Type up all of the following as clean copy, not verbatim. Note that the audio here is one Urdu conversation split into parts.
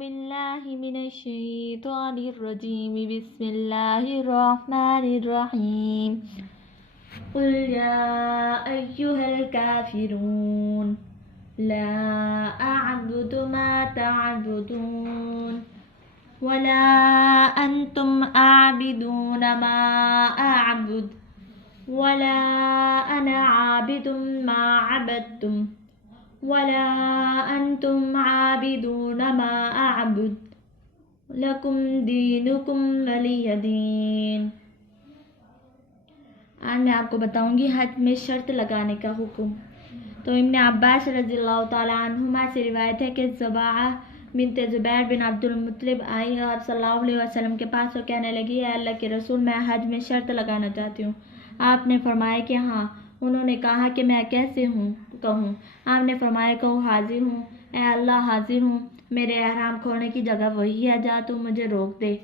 باللہ من الشیطان الرجیم بسم اللہ الرحمن الرحیم قل یا ایہا الکافرون لا اعبد ما تعبدون ولا انتم عابدون ما اعبد ولا انا عابد ما عبدتم ولا انتم عابدون ما اعبد لکم دینکم ولی دین۔ آج میں آپ کو بتاؤں گی حج میں شرط لگانے کا حکم۔ تو ابن عباس رضی اللہ تعالیٰ عنہما سے روایت ہے کہ زباعہ بنت زبیر بن عبد المطلب آئی آپ صلی اللہ علیہ وسلم کے پاس اور کہنے لگی اے اللہ کے رسول میں حج میں شرط لگانا چاہتی ہوں۔ آپ نے فرمایا کہ ہاں۔ انہوں نے کہا کہ میں کیسے کہوں؟ آپ نے فرمایا کہو حاضر ہوں، اے اللہ حاضر ہوں، میرے احرام کھولنے کی جگہ وہی ہے جہاں تو مجھے روک دے۔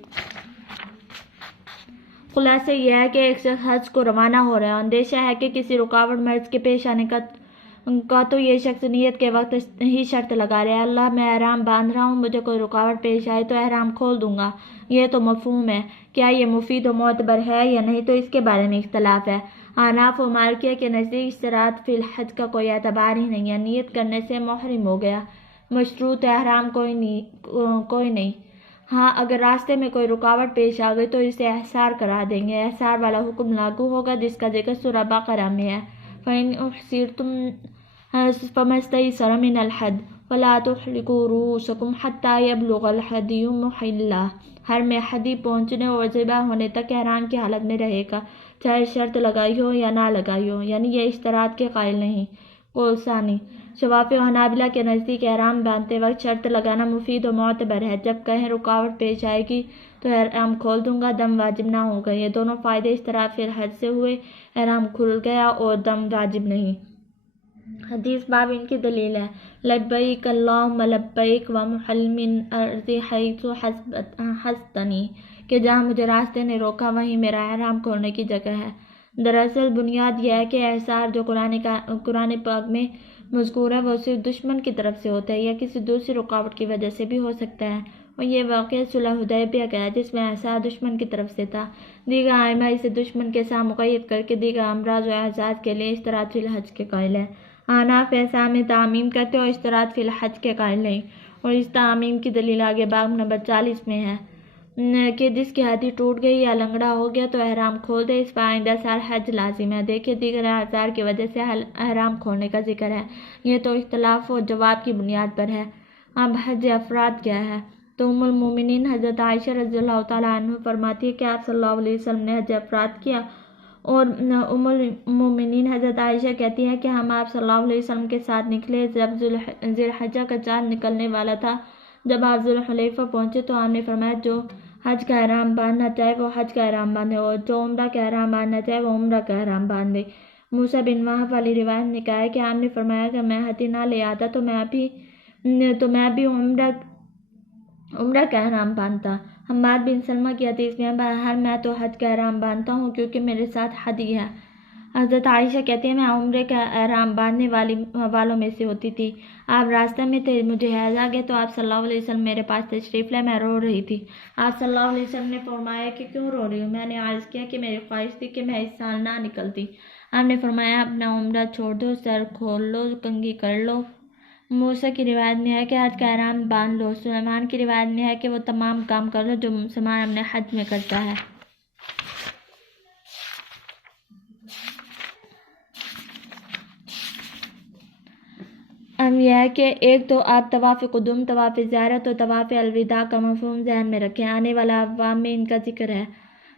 خلاصہ یہ ہے کہ ایک شخص حج کو روانہ ہو رہا ہے، اندیشہ ہے کہ کسی رکاوٹ مرض کے پیش آنے کا تو یہ شخص نیت کے وقت ہی شرط لگا رہا ہے اللہ میں احرام باندھ رہا ہوں، مجھے کوئی رکاوٹ پیش آئے تو احرام کھول دوں گا۔ یہ تو مفہوم ہے، کیا یہ مفید و معتبر ہے یا نہیں تو اس کے بارے میں اختلاف ہے۔ احناف و مالکیہ کے نزدیک اشتراط فی الحج کا کوئی اعتبار ہی نہیں ہے، نیت کرنے سے محرم ہو گیا، مشروط احرام کوئی نہیں۔ ہاں اگر راستے میں کوئی رکاوٹ پیش آ گئی تو اسے احصار کرا دیں گے، احصار والا حکم لاگو ہوگا جس کا ذکر سورہ بقرہ میں ہے۔ فَإِنْ أُحْصِرْتُمْ فَمَا اسْتَيْسَرَ مِنَ الْهَدْيِ وَلَا تُحْلِقُوا رُؤُوسَكُمْ حَتَّى يَبْلُغَ الْهَدْيُ مُحِلَّهُ۔ ہر میں ہدی پہنچنے اور ذبح ہونے تک احرام کی حالت میں رہے گا، چاہے شرط لگائی ہو یا نہ لگائی ہو، یعنی یہ اشتراط کے قائل نہیں۔ قول ثانی، شوافی و حنابلہ کے نزدیک احرام باندھتے وقت شرط لگانا مفید و معتبر ہے۔ جب کہیں رکاوٹ پیش آئے گی تو احرام کھول دوں گا، دم واجب نہ ہوگا۔ یہ دونوں فائدے اشتراط فی الحج سے ہوئے، احرام کھل گیا اور دم واجب نہیں۔ حدیث باب ان کی دلیل ہے لبیک اللہم لبیک ومحل من ارضی حیث حثتنی، کہ جہاں مجھے راستے نے روکا وہیں میرا احرام کھولنے کی جگہ ہے۔ دراصل بنیاد یہ ہے کہ احصار جو قرآن پاک میں مذکور ہے وہ صرف دشمن کی طرف سے ہوتا ہے یا کسی دوسری رکاوٹ کی وجہ سے بھی ہو سکتا ہے، اور یہ واقعہ صلح حدیبیہ کا ہے جس میں احصار دشمن کی طرف سے تھا۔ دیگر ائمہ اسے دشمن کے ساتھ مقید کر کے دیگر امراض و اعزاز کے لیے اشتراط فی الحج کے قائل ہے۔ احناف احصار میں تعمیم کرتے اور اشتراط فی الحج کے قائل نہیں، اور اس تعمیم کی دلیل آگے باب نمبر 40 میں ہے کہ جس کی ہڈی ٹوٹ گئی یا لنگڑا ہو گیا تو احرام کھول دے، اس پر آئندہ سال حج لازم ہے۔ دیکھیے دیگر اعذار کی وجہ سے احرام کھولنے کا ذکر ہے، یہ تو اختلاف و جواب کی بنیاد پر ہے۔ اب حج افراد کیا ہے؟ تو ام المومنین حضرت عائشہ رضی اللہ تعالیٰ عنہ فرماتی ہے کہ آپ صلی اللہ علیہ وسلم نے حج افراد کیا، اور ام المومنین حضرت عائشہ کہتی ہیں کہ ہم آپ صلی اللہ علیہ وسلم کے ساتھ نکلے جب ذی الحجہ کا چاند نکلنے والا تھا۔ جب آپ ذوالحلیفہ پہنچے تو آپ نے فرمایا جو حج کا احرام باندھنا چاہے وہ حج کا احرام باندھے، اور جو عمرہ کا احرام باندھنا چاہے وہ عمرہ کا احرام باندھے۔ موسیٰ بن وہب والی روایت نے کہا ہے کہ آپ نے فرمایا کہ میں ہدی نہ لے آتا تو میں بھی عمرہ کا احرام باندھتا۔ حماد بن سلمہ کی حدیث میں بہرحال میں تو حج کا احرام باندھتا ہوں کیونکہ میرے ساتھ ہدی ہے۔ حضرت عائشہ کہتی ہیں میں عمرے کا احرام باندھنے والوں میں سے ہوتی تھی۔ آپ راستہ میں تھے، مجھے حیض آ گیا تو آپ صلی اللہ علیہ وسلم میرے پاس تشریف لائے، میں رو رہی تھی۔ آپ صلی اللہ علیہ وسلم نے فرمایا کہ کیوں رو رہی ہوں؟ میں نے عرض کیا کہ میری خواہش تھی کہ میں اس سال نہ نکلتی۔ آپ نے فرمایا اپنا عمرہ چھوڑ دو، سر کھول لو، کنگھی کر لو۔ موسیٰ کی روایت میں ہے کہ حج کا احرام باندھ لو۔ سلیمان کی روایت میں ہے کہ وہ تمام کام کر لو جو مسلمان اپنے حج میں کرتا ہے۔ اب یہ ہے کہ ایک تو آپ طواف قدوم، طواف زیارت اور طواف الوداع کا مفہوم ذہن میں رکھیں، آنے والا ابواب میں ان کا ذکر ہے۔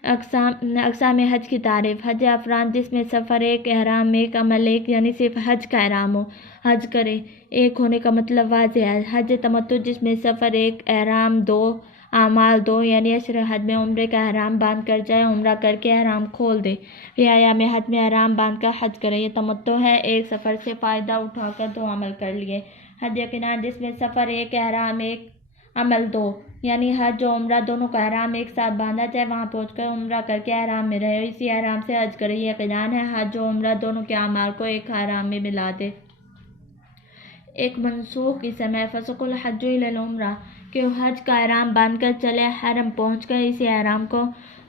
اقسام حج کی تعریف: حج افراد جس میں سفر ایک، احرام ایک، عمل ایک، یعنی صرف حج کا احرام ہو، حج کرے۔ ایک ہونے کا مطلب واضح ہے۔ حج تمتع جس میں سفر ایک، احرام دو، اعمال دو، یعنی اشر حج میں عمرے کا احرام باندھ کر جائے، عمرہ کر کے احرام کھول دے، پھر ایام حج میں احرام باندھ کر حج کرے، یہ تمتع ہے۔ ایک سفر سے فائدہ اٹھا کر دو عمل کر لیے۔ حج قران جس میں سفر ایک، احرام ایک، عمل دو، یعنی حج و عمرہ دونوں کا احرام ایک ساتھ باندھا جائے، وہاں پہنچ کر عمرہ کر کے احرام میں رہے، اسی احرام سے حج کرے، یہ قران ہے۔ حج و عمرہ دونوں کے اعمال کو ایک احرام میں ملا دے۔ ایک منسوخ قسم ہے۔ فسق الحج الی العمرہ کہ حج کا احرام باندھ کر چلے، حرم پہنچ کر اسی احرام کو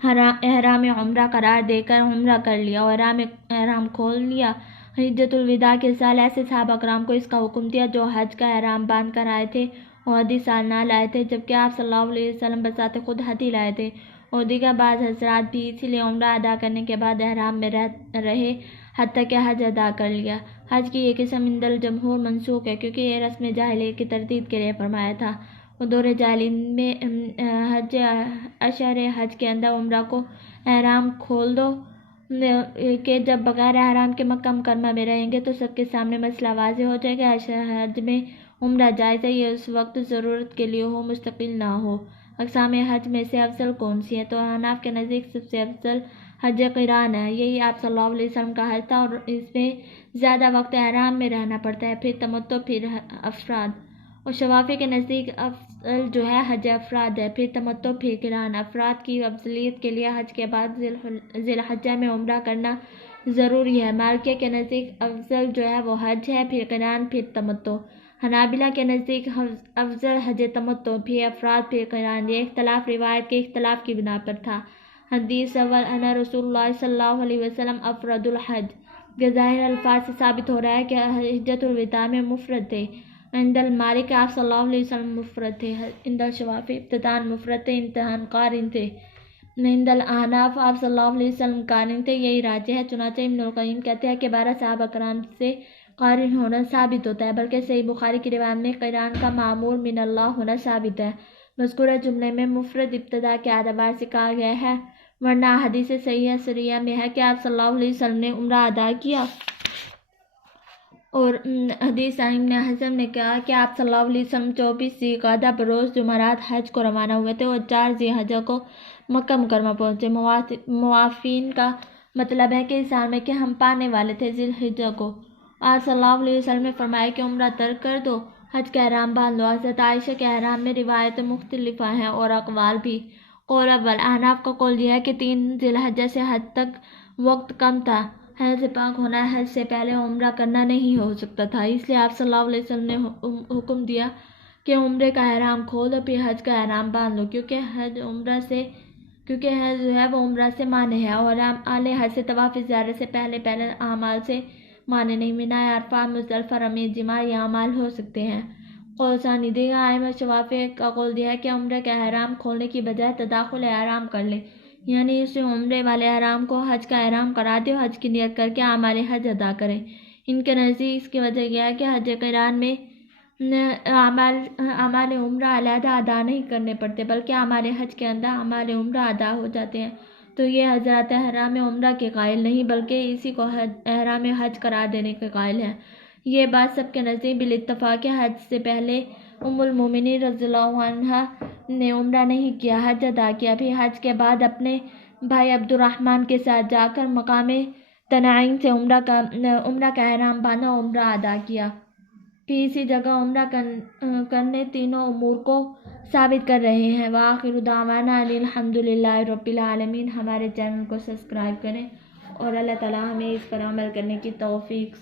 احرام عمرہ قرار دے کر عمرہ کر لیا اور احرام کھول لیا۔ حجۃ الوداع کے سال ایسے صحابہ کرام کو اس کا حکم دیا جو حج کا احرام باندھ کر آئے تھے اور ہدی سال نہ لائے تھے، جبکہ آپ صلی اللہ علیہ وسلم بذات خود ہدی لائے تھے، اور دیگر بعض حضرات بھی اسی لیے عمرہ ادا کرنے کے بعد احرام میں رہے حتیٰ کہ حج ادا کر لیا۔ حج کی یہ قسم عند الجمہور منسوخ ہے، کیونکہ یہ رسم جاہلیت کی تردید کے لیے فرمایا تھا، اور دور جاہلیت میں حج اشہر حج کے اندر عمرہ کو احرام کھول دو کہ جب بغیر احرام کے مکہ مکرمہ میں رہیں گے تو سب کے سامنے مسئلہ واضح ہو جائے گا۔ اشہر حج میں عمرہ جائز ہے، یہ اس وقت ضرورت کے لیے ہو، مستقل نہ ہو۔ اقسام حج میں سے افضل کون سی ہے؟ تو حناف کے نزدیک سب سے افضل حج قران ہے، یہی آپ صلی اللہ علیہ وسلم کا حج تھا، اور اس میں زیادہ وقت احرام میں رہنا پڑتا ہے، پھر تمتع، پھر افراد۔ اور شوافی کے نزدیک افضل جو ہے حج افراد ہے، پھر تمتع، پھر قران۔ افراد کی افضلیت کے لیے حج کے بعد ذی الحجہ میں عمرہ کرنا ضروری ہے۔ مالکیہ کے نزدیک افضل جو ہے وہ حج ہے، پھر قران، پھر تمتع۔ حنابلہ کے نزدیک افضل حج تمتع، پھر افراد، پھر قران۔ یہ اختلاف روایت کے اختلاف کی بنا پر تھا۔ حدیث اول ان رسول اللہ صلی اللہ علیہ وسلم افرد الحج کے ظاہر الفاظ سے ثابت ہو رہا ہے کہ حجۃ الوداع میں مفرد تھے۔ عند المالک آپ صلی اللہ علیہ وسلم مفرد تھے، عند الشوافی ابتداءً مفرد تھے، انتہاً قارن تھے۔ عند الاحناف آپ صلی اللہ علیہ وسلم قارن تھے، یہی راجح ہے۔ چنانچہ ابن القیم کہتے ہیں کہ 12 صحابہ کرام سے قارن ہونا ثابت ہوتا ہے، بلکہ صحیح بخاری کی روایت میں قران کا معمور من اللہ ہونا ثابت ہے۔ مذکورہ جملے میں مفرد ابتداء کے اعتبار سے کہا گیا ہے، ورنہ حدیث صحیحہ سریہ میں ہے کہ آپ صلی اللہ علیہ وسلم نے عمرہ ادا کیا، اور حدیث ابن حزم نے کہا کہ آپ صلی اللہ علیہ وسلم 24 ذی القعدہ بروز جمعرات حج کو روانہ ہوئے تھے اور 4 ذی الحجہ کو مکہ مکرمہ پہنچے۔ موافقین کا مطلب ہے کہ اس سال میں کہ ہم پانے والے تھے ذی الحجہ کو۔ آپ صلی اللہ علیہ وسلم نے فرمایا کہ عمرہ ترک کر دو، حج کا احرام باندھ لو۔ حضرت عائشہ کے احرام میں روایتیں مختلف ہیں اور اقوال بھی۔ قول اول، احناف کا قول یہ ہے کہ 3 ذی الحجہ سے حج تک وقت کم تھا، حیض سے پاک ہونا حج سے پہلے عمرہ کرنا نہیں ہو سکتا تھا، اس لیے آپ صلی اللہ علیہ وسلم نے حکم دیا کہ عمرے کا احرام کھول دو، پھر حج کا احرام باندھ لو، کیونکہ حج جو ہے وہ عمرہ سے مانع ہے، اور اعلی حج سے طواف زیارت سے پہلے اعمال سے معنی نہیں۔ منا، عرفہ، مزدلفہ، رمی جمار یہ اعمال ہو سکتے ہیں۔ قول ثانی، دیگر ائمہ شوافی کا قول یہ ہے کہ عمرے کا احرام کھولنے کی بجائے تداخل احرام کر لے، یعنی اسے عمرے والے احرام کو حج کا احرام قرار دے اور حج کی نیت کر کے اعمال حج ادا کرے۔ ان کے نزدیک اس کی وجہ یہ ہے کہ حج قران میں اعمال عمرہ علیحدہ ادا نہیں کرنے پڑتے، بلکہ اعمال حج کے اندر اعمال عمرہ ادا ہو جاتے ہیں، تو یہ حضرات احرام عمرہ کے قائل نہیں بلکہ اسی کو احرام حج قرار دینے کے قائل ہیں۔ یہ بات سب کے نزدیک بالاتفاق ہے۔ حج سے پہلے ام المومنین رضی اللہ عنہا نے عمرہ نہیں کیا، حج ادا کیا، پھر حج کے بعد اپنے بھائی عبد الرحمن کے ساتھ جا کر مقام تنعیم سے عمرہ کا احرام باندھا، عمرہ ادا کیا، پھر اسی جگہ عمرہ کرنے تینوں امور کو ثابت کر رہے ہیں۔ وآخر دعوانا ان الحمد للہ رب العالمین۔ ہمارے چینل کو سبسکرائب کریں اور اللہ تعالی ہمیں اس پر عمل کرنے کی توفیق